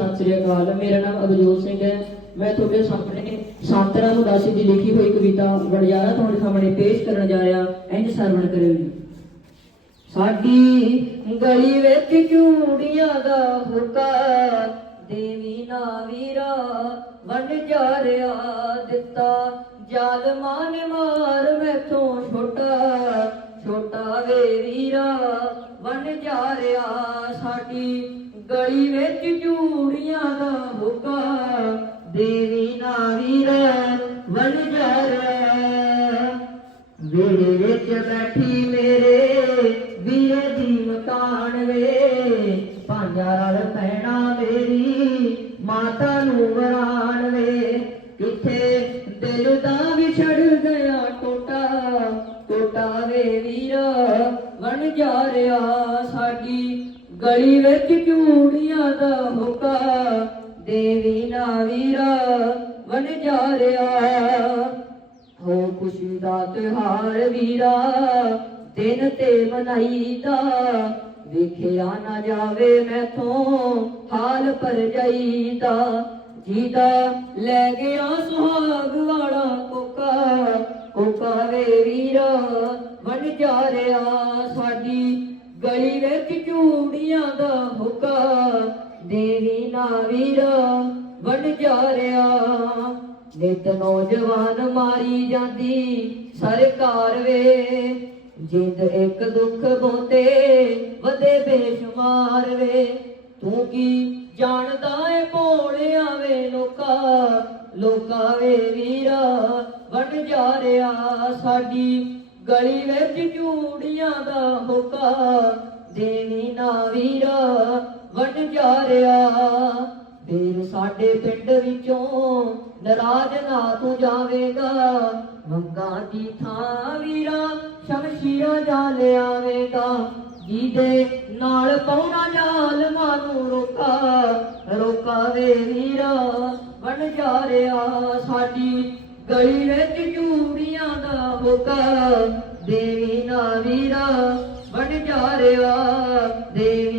ਸਤਿ ਸ੍ਰੀ ਅਕਾਲ। ਮੇਰਾ ਨਾਮ ਅਭਜੋਤ ਸਿੰਘ ਹੈ। ਮੈਂ ਤੁਹਾਡੇ ਸਾਹਮਣੇ ਸ਼ਾਂਤਰਾ ਉਦਾਸੀ ਦੀ ਲਿਖੀ ਹੋਈ ਕਵਿਤਾ ਵਡਿਆਰਾ ਤੁਹਾਡੇ ਸਾਹਮਣੇ ਪੇਸ਼ ਕਰਨ ਜਾ ਰਿਹਾ, ਇੰਜ ਸਰਵਣ ਕਰਿਓ ਜੀ। ਸਾਡੀ ਗਲੀ ਵਿੱਚ ਚੂੜੀਆਂ ਦਾ ਹੁਕਾ, ਦੇਵੀ ਨਾ ਵੀਰਾ ਵੰਡ ਜਾ ਰਿਆ ਦਿੱਤਾ। ਜ਼ਾਲਮਾਂ ਨੇ ਮਾਰ ਮੈਥੋਂ ਛੋਟਾ ਛੋਟਾ ਵੇ ਵੀਰਾ ਵੰਡ ਜਾ ਰਿਆ ਸਾਡੀ ਗਲੀ ਵਿੱਚ ਚੂੜੀਆਂ ਦਾ ਹੁਕਾ ਦੇਵੀ ਨਾ ਵੀਰਾ ਵੰਡ ਜਾ ਰਿਆ ਵੇੜੇ ਵਿੱਚ ਬੈਠੀ ਮੇਰੇ ਵੀਰੇ ਦੀ ਮਕਾਨ ਵੇ, ਭਾਂਜਾ ਰਲ ਪੈਣਾ ਮੇਰੀ ਮਾਤਾ ਨੂੰ ਵਰਾਨ ਵੇ। ਕਿੱਥੇ ਦਿਲ ਦਾ ਵਿਛੜ ਗਿਆ ਟੋਟਾ ਟੋਟਾ ਵੇ ਵੀਰਾ ਬਣ ਜਾ ਰਿਹਾ ਸਾਡੀ ਗਲੀ ਵਿੱਚ ਚੂੜੀਆਂ ਦਾ ਹੁਕਾ, ਦੇਵੀ ਨਾ ਵੀਰਾ ਬਣ ਜਾ ਰਿਹਾ। ਹੋ ਖੁਸ਼ੀ ਦਾ ਤਿਉਹਾਰ ਵੀਰਾ, ਦਿਨ ਤੇ ਮਨਾਈਦਾ। ਵੇਖਿਆ ਨਾ ਜਾਵੇ ਮੈਥੋਂ ਹਾਲ ਪਰ ਜਾਈਦਾ। ਜੀਦਾ ਲੈ ਗਿਆ ਸੁਹਾਗ ਵਾਲਾ ਕੋਕਾ ਕੋਕਾ ਵੇ ਵੀਰਾ ਬਣ ਜਾ ਰਿਹਾ। ਸਾਡੀ ਗਲੀ ਵਿੱਚ ਚੂੜੀਆਂ ਦਾ ਹੁਕਾ ਦੇਵੀ ਨਾ ਵੀਰਾ ਬਣ ਜਾ ਰਿਹਾ। ਨਿਤ ਨੌਜਵਾਨ ਮਾਰੀ ਜਾਂਦੀ ਸਰਕਾਰ ਵੇ। ਜਿੰਦ ਇੱਕ ਦੁੱਖ ਬੋਤੇ ਵਧੇ ਬੇਸ਼ੁਮਾਰ ਵੇ। ਤੂੰ ਕੀ ਜਾਣਦਾ ਏ ਭੋਲਿਆ ਵੇ ਲੋਕਾ? ਲੋਕਾ ਵੇ ਵੀਰਾ ਬਣ ਜਾ ਰਿਹਾ ਸਾਡੀ ਗਲੀ ਵਿੱਚ ਚੂੜੀਆਂ ਦਾ ਹੁਕਾ ਦੇਵੀ ਨਾ ਵੀਰਾ ਬਣ ਜਾ ਰਿਹਾ ਫੇਰ ਸਾਡੇ ਪਿੰਡ ਵਿੱਚੋਂ ਨਰਾਜ ਨਾ ਤੂੰ ਜਾਵੇਗਾ। ਮੰਗਾ ਦੀ ਥਾਂ ਵੀਰਾ, ਸ਼ਮਸ਼ੀਰਾ ਜਾ ਲਿਆਵੇਗਾ। ਜਿਹਦੇ ਨਾਲ ਪੌਣਾ ਜਾਲ ਮਾਨੂੰ ਰੋਕਾ ਰੋਕਾ ਵੇ ਵੀਰਾ ਬਣ ਜਾ ਰਿਹਾ ਸਾਡੀ ਗਲੀ ਵਿੱਚ ਚੂੜੀਆਂ ਦਾ ਦੇਵੀ ਨਾ ਵੀਰਾ ਬਣ ਜਾ ਰਿਹਾ ਦੇਵੀ